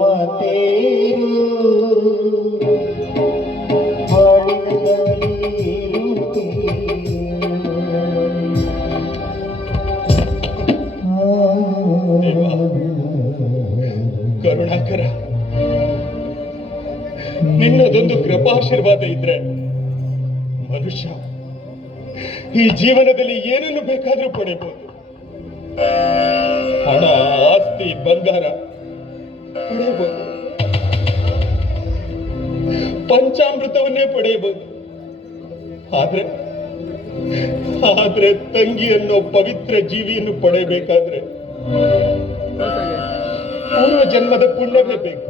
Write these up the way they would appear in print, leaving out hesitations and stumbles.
ಮಾತೇರು ಕರುಣಾಕರ, ನಿನ್ನದೊಂದು ಕೃಪಾಶೀರ್ವಾದ ಇದ್ರೆ ಮನುಷ್ಯ ಈ ಜೀವನದಲ್ಲಿ ಏನನ್ನು ಬೇಕಾದ್ರೂ ಪಡೆಯಬಹುದು. ಹಣ, ಆಸ್ತಿ, ಬಂಗಾರ ಪಡೆಯಬಹುದು, ಪಂಚಾಮೃತವನ್ನೇ ಪಡೆಯಬಹುದು. ಆದ್ರೆ ತಂಗಿಯನ್ನು ಪವಿತ್ರ ಜೀವಿಯನ್ನು ಪಡೆಯಬೇಕಾದ್ರೆ ಪೂರ್ವ ಜನ್ಮದ ಪುಣ್ಯವೇ ಬೇಕು.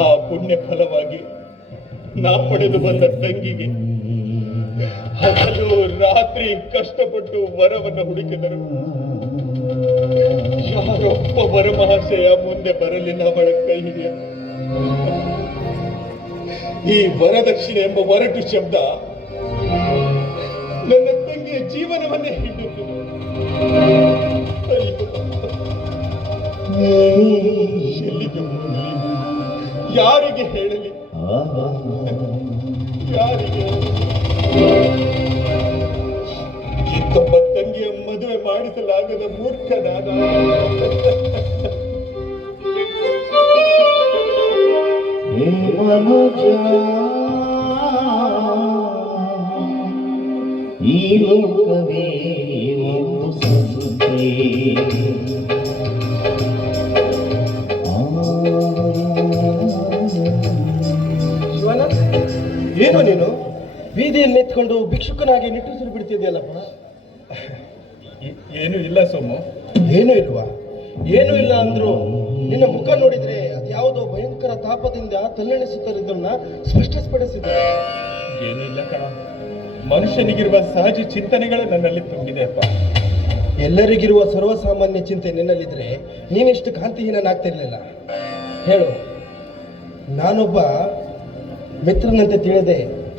ಆ ಪುಣ್ಯ ಫಲವಾಗಿ ನಾ ಪಡೆದು ಬಂದ ತಂಗಿಗೆ ಹಗಲು ರಾತ್ರಿ ಕಷ್ಟಪಟ್ಟು ವರವನ್ನು ಹುಡುಕಿದರು. ಯಾರೊಬ್ಬ ವರಮಹಾಶಯ ಮುಂದೆ ಬರಲಿಲ್ಲ ಅವಳ ಕೈ ಹಿಡಿಯ. ಈ ವರದಕ್ಷಿಣೆ ಎಂಬ ಒರಟು ಶಬ್ದ ನನ್ನ ತಂಗಿಯ ಜೀವನವನ್ನೇ ಹಿಡಿದು ಯಾರಿಗೆ ಹೇಳಲಿ, ಯಾರಿಗೆ? ಇಂಥೊಬ್ಬ ತಂಗಿಯ ಮದುವೆ ಮಾಡಿಸಲಾಗದ ಮೂರ್ಖ ನಾನು. ಮನುಜ ಈ ಲೋಕವೇ ಒಂದು ಸಂಸ್ಥೆ. ಶಿವನ, ಏನು ನೀನು ಬೀದಿಯಲ್ಲಿ ನಿಂತ್ಕೊಂಡು ಭಿಕ್ಷುಕನಾಗಿ ನಿಟ್ಟುಸಿರು ಬಿಡ್ತಿದ್ಯಲ್ಲಪ್ಪ? ಏನು ಇಲ್ಲ ಸೋಮು. ಏನೂ ಇಲ್ವಾ? ಏನೂ ಇಲ್ಲ ಅಂದ್ರು ನಿನ್ನ ಮುಖ ನೋಡಿದ್ರೆ ಅದ್ಯಾವುದೋ ಭಯಂಕರ ತಾಪದಿಂದ ತಲ್ಲಣಿಸುತ್ತಿರುವುದನ್ನ ಸ್ಪಷ್ಟಪಡಿಸಿದೆ. ಏನೂ ಇಲ್ಲ ಕಣ, ಮನುಷ್ಯನಿಗಿರುವ ಸಹಜ ಚಿಂತನೆಗಳು ನನ್ನಲ್ಲಿ ತುಂಬಿದೆ ಅಪ್ಪ. ಎಲ್ಲರಿಗಿರುವ ಸರ್ವಸಾಮಾನ್ಯ ಚಿಂತೆ ನಿನ್ನಲ್ಲಿದ್ರೆ ನೀನಿಷ್ಟು ಕಾಂತಿಹೀನಾಗ್ತಿರ್ಲಿಲ್ಲ. ಹೇಳು, ನಾನೊಬ್ಬ ಮಿತ್ರನಂತೆ ತಿಳಿದೆ,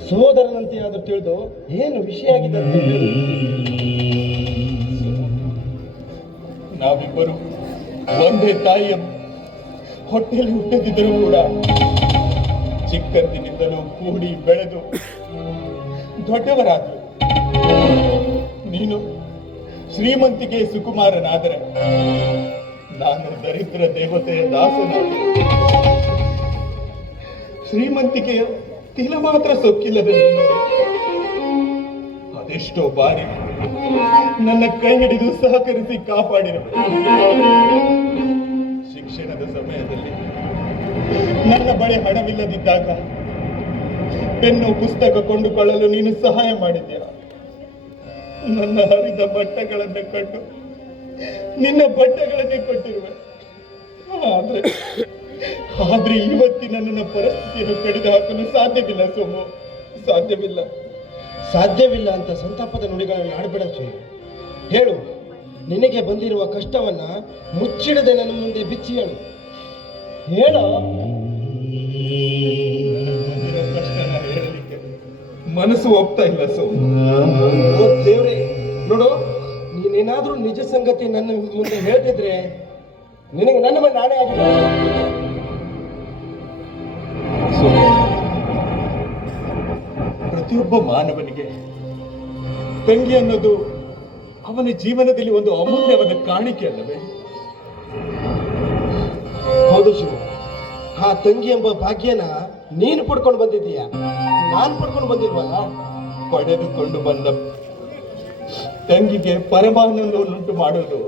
ಸಹೋದರನಂತೆ ಆದ್ರೂ ತಿಳಿದು ಏನು ವಿಷಯ ಆಗಿದೆ ಅಂತ ಹೇಳು. ನಾವಿಬ್ಬರು ಒಂದೇ ತಾಯಿಯ ಹೊಟ್ಟೆಯಲ್ಲಿ ಹುಟ್ಟಿದ್ದರೂ ಕೂಡ ಚಿಕ್ಕಂದಿನಿಂದಲೂ ಕೂಡಿ ಬೆಳೆದು ದೊಡ್ಡವರಾದ್ರು. ನೀನು ಶ್ರೀಮಂತಿಕೆ ಸುಕುಮಾರನಾದರೆ ನಾನು ದರಿದ್ರ ದೇವತೆಯ ದಾಸನಾದ. ಶ್ರೀಮಂತಿಕೆಯ ತಿಲ ಮಾತ್ರ ಸೊಕ್ಕಿಲ್ಲದ ನೀನು ಅದೆಷ್ಟೋ ಬಾರಿ ನನ್ನ ಕೈ ಹಿಡಿದು ಸಹಕರಿಸಿ ಕಾಪಾಡಿರಬೇಕು. ಶಿಕ್ಷಣದ ಸಮಯದಲ್ಲಿ ನನ್ನ ಬಳಿ ಹಣವಿಲ್ಲದಿದ್ದಾಗ ಪೆನ್ನು ಪುಸ್ತಕ ಕೊಂಡುಕೊಳ್ಳಲು ನೀನು ಸಹಾಯ ಮಾಡಿದ್ದೀಯ. ನನ್ನ ಹರಿದ ಬಟ್ಟೆಗಳನ್ನು ಕಂಡು ನಿನ್ನ ಬಟ್ಟೆಗಳನ್ನೇ ಕೊಟ್ಟಿರುವೆ. ಆದ್ರೆ ಇವತ್ತಿನ ನನ್ನ ಪರಿಸ್ಥಿತಿಯನ್ನು ಕಡಿದು ಹಾಕಲು ಸಾಧ್ಯವಿಲ್ಲ ಸೋಮು, ಸಾಧ್ಯವಿಲ್ಲ. ಸಾಧ್ಯವಿಲ್ಲ ಅಂತ ಸಂತಾಪದ ನುಡಿಗಳನ್ನು ಆಡಬೇಡ ಶ್ರೀ. ಹೇಳು, ನಿನಗೆ ಬಂದಿರುವ ಕಷ್ಟವನ್ನ ಮುಚ್ಚಿಡದೆ ನನ್ನ ಮುಂದೆ ಬಿಚ್ಚಿ ಹೇಳು. ಹೇಳು. ಕಷ್ಟನ ಹೇಳಲಿಕ್ಕೆ ಮನಸ್ಸು ಒಪ್ತಾ ಇಲ್ಲ ಸೋಮು. ದೇವ್ರೆ ನೋಡು, ನೀನೇನಾದ್ರೂ ನಿಜ ಸಂಗತಿ ನನ್ನ ಮುಂದೆ ಹೇಳ್ತಿದ್ರೆ ನಿನಗೆ ನನ್ನ ಮೇಲೆ ನಾಳೆ ಆಗಿದೆ. ಪ್ರತಿಯೊಬ್ಬ ಮಾನವನಿಗೆ ತಂಗಿ ಅನ್ನೋದು ಅವನ ಜೀವನದಲ್ಲಿ ಒಂದು ಅಮೂಲ್ಯವಾದ ಕಾಣಿಕೆ ಅಲ್ಲವೇ? ಹೌದು ಶಿವ, ಆ ತಂಗಿ ಎಂಬ ಭಾಗ್ಯನ ನೀನು ಪಡ್ಕೊಂಡು ಬಂದಿದ್ದೀಯ, ನಾನು ಪಡ್ಕೊಂಡು ಬಂದಿಲ್ವಲ್ಲ. ಪಡೆದುಕೊಂಡು ಬಂದ ತಂಗಿಗೆ ಪರಮಾನಂದವನ್ನುಂಟು ಮಾಡೋದು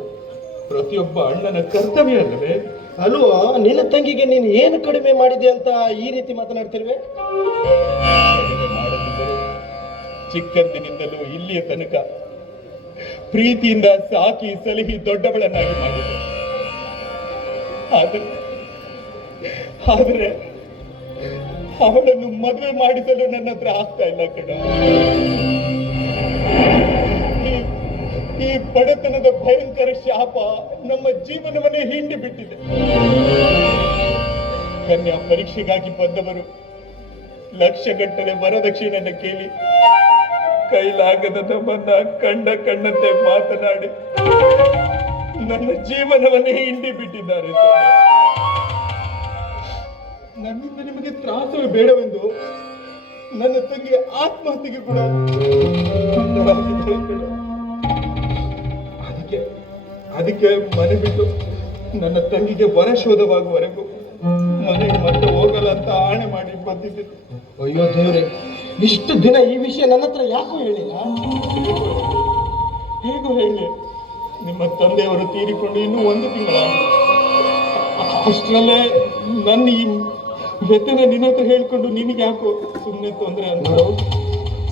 ಪ್ರತಿಯೊಬ್ಬ ಅಣ್ಣನ ಕರ್ತವ್ಯ ಅಲ್ಲವೇ? ಅಲ್ವಾ, ನಿನ್ನ ತಂಗಿಗೆ ನೀನು ಏನು ಕಡಿಮೆ ಮಾಡಿದೆ ಅಂತ ಈ ರೀತಿ ಮಾತನಾಡ್ತಿರುವೆ? ಕಡಿಮೆ ಮಾಡದಿದ್ದರೂ ಚಿಕ್ಕಂದಿನಿಂದಲೂ ಇಲ್ಲಿಯ ತನಕ ಪ್ರೀತಿಯಿಂದ ಸಾಕಿ ಸಲಹಿ ದೊಡ್ಡವಳನ್ನಾಗಿ ಮಾಡಿದೆ. ಆದರೆ ಅವಳನ್ನು ಮದುವೆ ಮಾಡಿಸಲು ನನ್ನ ಹತ್ರ ಆಗ್ತಾ ಇಲ್ಲ ಕಣ. ಈ ಬಡತನದ ಭಯಂಕರ ಶಾಪ ನಮ್ಮ ಜೀವನವನ್ನೇ ಹಿಂಡಿ ಬಿಟ್ಟಿದೆ. ಕನ್ಯಾ ಪರೀಕ್ಷೆಗಾಗಿ ಬಂದವರು ಲಕ್ಷಗಟ್ಟಲೆ ವರದಕ್ಷಿಣೆಯನ್ನು ಕೇಳಿ ಕೈಲಾಗದ ನಮ್ಮನ್ನ ಕಂಡಂತೆ ಮಾತನಾಡಿ ನನ್ನ ಜೀವನವನ್ನೇ ಹಿಂಡಿ ಬಿಟ್ಟಿದ್ದಾರೆ ಸೋಮ. ನನ್ನಿಂದ ನಿಮಗೆ ತ್ರಾಸವೇ ಬೇಡವೆಂದು ನನ್ನ ತಂಗಿ ಆತ್ಮಹತ್ಯೆಗೆ ಕೂಡ ಅದಕ್ಕೆ ಅದಕ್ಕೆ ಮನೆ ಬಿಟ್ಟು ನನ್ನ ತಂಗಿಗೆ ವರಶೋಧವಾಗುವವರೆಗೂ ಮನೆಗೆ ಮತ್ತೆ ಹೋಗಲ್ಲ ಅಂತ ಆಣೆ ಮಾಡಿ ಬಂದಿದ್ದೆ. ಅಯ್ಯೋ ದೇವ್ರೆ, ಇಷ್ಟು ದಿನ ಈ ವಿಷಯ ನನ್ನ ಹತ್ರ ಯಾಕೋ ಹೇಳಿಲ್ಲ? ಹೇಗೂ ಹೇಳಿ, ನಿಮ್ಮ ತಂದೆಯವರು ತೀರಿಕೊಂಡು ಇನ್ನೂ 1 ತಿಂಗಳಾಗಿದೆ. ಅಷ್ಟರಲ್ಲೇ ನನ್ನ ಈ ವ್ಯಥೆನ ನಿನ್ನ ಹತ್ರ ಹೇಳ್ಕೊಂಡು ನಿನಗೆ ಯಾಕೋ ಸುಮ್ಮನೆ ತೊಂದರೆ ಅಂತ.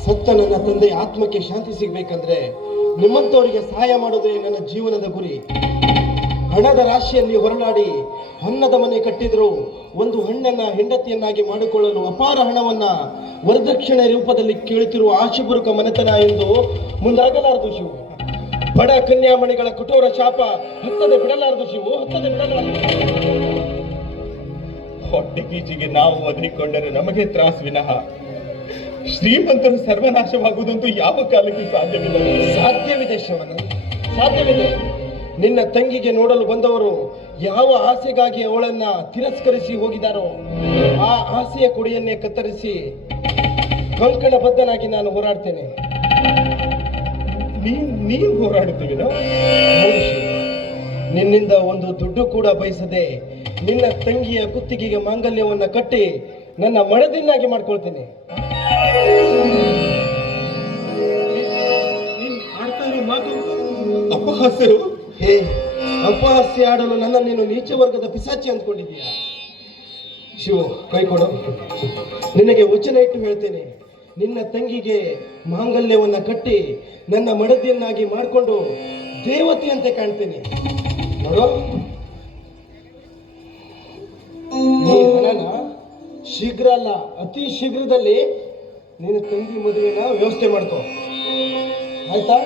ಸತ್ತ ನನ್ನ ತಂದೆ ಆತ್ಮಕ್ಕೆ ಶಾಂತಿ ಸಿಗ್ಬೇಕಂದ್ರೆ ನಿಮ್ಮಂತವರಿಗೆ ಸಹಾಯ ಮಾಡೋದೇ ನನ್ನ ಜೀವನದ ಗುರಿ. ಹಣದ ರಾಶಿಯಲ್ಲಿ ಹೊರನಾಡಿ ಹಣ್ಣದ ಮನೆ ಕಟ್ಟಿದ್ರು ಒಂದು ಹಣ್ಣನ್ನ ಹೆಂಡತಿಯನ್ನಾಗಿ ಮಾಡಿಕೊಳ್ಳಲು ಅಪಾರ ಹಣವನ್ನ ವರದಕ್ಷಿಣೆ ರೂಪದಲ್ಲಿ ಕೇಳುತ್ತಿರುವ ಆಶುಬುರುಕ ಮನೆತನ ಎಂದು ಮುಂದಾಗಲಾರದು ಶಿವು. ಬಡ ಕನ್ಯಾಮಣಿಗಳ ಕಠೋರ ಶಾಪ ಹತ್ತದೆ ಬಿಡಲಾರದು ಶಿವು, ಹತ್ತದೆ ಬಿಡಲಾರದು. ಹೊಟ್ಟೆ ಕೀಚಿಗೆ ನಾವು ಒದರಿಕೊಂಡರೆ ನಮಗೆ ತ್ರಾಸ ವಿನಃ ಶ್ರೀಮಂತರು ಸರ್ವನಾಶವಾಗುವುದಂತೂ ಯಾವ ಕಾಲಕ್ಕೆ ಸಾಧ್ಯವಿಲ್ಲ. ಸಾಧ್ಯವಿದೆ ಶಿವನ, ಸಾಧ್ಯವಿದೆ. ನಿನ್ನ ತಂಗಿಗೆ ನೋಡಲು ಬಂದವರು ಯಾವ ಆಸೆಗಾಗಿ ಅವಳನ್ನ ತಿರಸ್ಕರಿಸಿ ಹೋಗಿದಾರೋ ಆ ಆಸೆಯ ಕೊಡಿಯನ್ನೇ ಕತ್ತರಿಸಿ ಕಂಕಣಬದ್ಧನಾಗಿ ನಾನು ಹೋರಾಡ್ತೇನೆ. ನೀನು ಹೋರಾಡುತ್ತೀವಿನ? ನಿನ್ನಿಂದ ಒಂದು ದುಡ್ಡು ಕೂಡ ಬಯಸದೆ ನಿನ್ನ ತಂಗಿಯ ಕುತ್ತಿಗೆಗೆ ಮಾಂಗಲ್ಯವನ್ನ ಕಟ್ಟಿ ನನ್ನ ಮಡದಿನ್ನಾಗಿ ಮಾಡ್ಕೊಳ್ತೇನೆ. ಆಡ್ತಾ ಇರೋ ಮಾತು ಅಪಹಾಸ್ಯರು. ಹೇ, ಅಪಹಾಸ್ಯ ಆಡಲು ನನ್ನ ನೀನು ನೀಚ ವರ್ಗದ ಪಿಸಾಚಿ ಅಂದ್ಕೊಂಡಿದ್ದೀಯ? ಶಿವು, ಕೈ ಕೊಡು. ನಿನಗೆ ವಚನ ಇಟ್ಟು ಹೇಳ್ತೇನೆ, ನಿನ್ನ ತಂಗಿಗೆ ಮಾಂಗಲ್ಯವನ್ನ ಕಟ್ಟಿ ನನ್ನ ಮಡದಿಯನ್ನಾಗಿ ಮಾಡಿಕೊಂಡು ದೇವತೆಯಂತೆ ಕಾಣ್ತೇನೆ. ನೋಡು, ಈ ಹಣನ ಶೀಘ್ರ ಅಲ್ಲ, ಅತಿ ಶೀಘ್ರದಲ್ಲಿ ನಿನ್ನ ತಂಗಿ ಮದುವೆನ ವ್ಯವಸ್ಥೆ ಮಾಡ್ಕೋ, ಆಯ್ತಾ?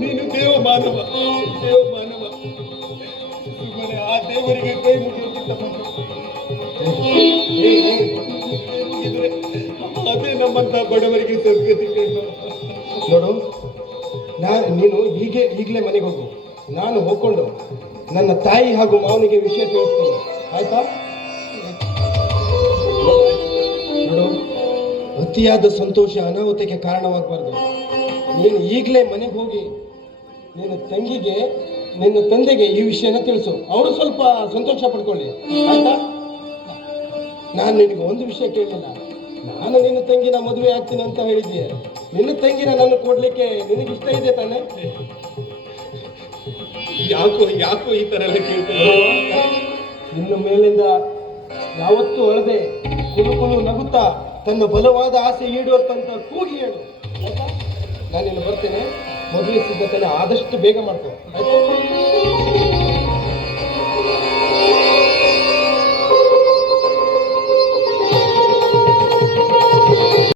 ನೀನು ದೇವ ಮಾನವ, ದೇವ ಮಾನವ. ಸುಮ್ಮನೆ ಆ ದೇವರಿಗೆ ಕೈ ಮುಗಿಯುತ್ತಿದ್ದ ಅದೇ ನಮ್ಮಂತ ಬಡವರಿಗೆ ಸದ್ಗತಿ ಕಣ್ಣು. ನೋಡು, ನೀನು ಈಗಲೇ ಮನೆಗೆ ಹೋಗು. ನಾನು ಹೋಗ್ಕೊಂಡು ನನ್ನ ತಾಯಿ ಹಾಗೂ ಮಾವನಿಗೆ ವಿಷಯ ತಿಳಿಸ್ತೇನೆ, ಆಯ್ತಾ? ನೋಡು, ಅತಿಯಾದ ಸಂತೋಷ ಅನಾಹುತಕ್ಕೆ ಕಾರಣವಾಗಬಾರ್ದು. ನೀನು ಈಗಲೇ ಮನೆಗೆ ಹೋಗಿ ನಿನ್ನ ತಂದೆಗೆ ಈ ವಿಷಯನ ತಿಳಿಸು. ಅವರು ಸ್ವಲ್ಪ ಸಂತೋಷ ಪಡ್ಕೊಳ್ಳಿ, ಆಯ್ತಾ? ನಾನು ನಿನಗೆ ಒಂದು ವಿಷಯ ಕೇಳಿಲ್ಲ. ನಾನು ನಿನ್ನ ತಂಗಿನ ಮದುವೆ ಆಗ್ತೀನಿ ಅಂತ ಹೇಳಿದ್ದೆ. ನಿನ್ನ ತಂಗಿನ ನಾನು ಕೊಡ್ಲಿಕ್ಕೆ ನಿನಗಿಷ್ಟ ಇದೆ ತಾನೆ? ಯಾಕೋ ಈ ತರ ಎಲ್ಲ ಕೇಳ್ತೀನಿ. ಇನ್ನು ಮೇಲಿಂದ ಯಾವತ್ತೂ ಅಳದೆ ಕುಲು ನಗುತ್ತಾ ತನ್ನ ಬಲವಾದ ಆಸೆ ಈಡುವಂತ ಕೂಗಿ ಹೇಳು, ಆಯ್ತಾ? ನಾನು ಇನ್ನು ಬರ್ತೇನೆ. ಮದುವೆ ಸಿದ್ಧತೆನ ಆದಷ್ಟು ಬೇಗ ಮಾಡ್ಕೊ, ಆಯ್ತಾ?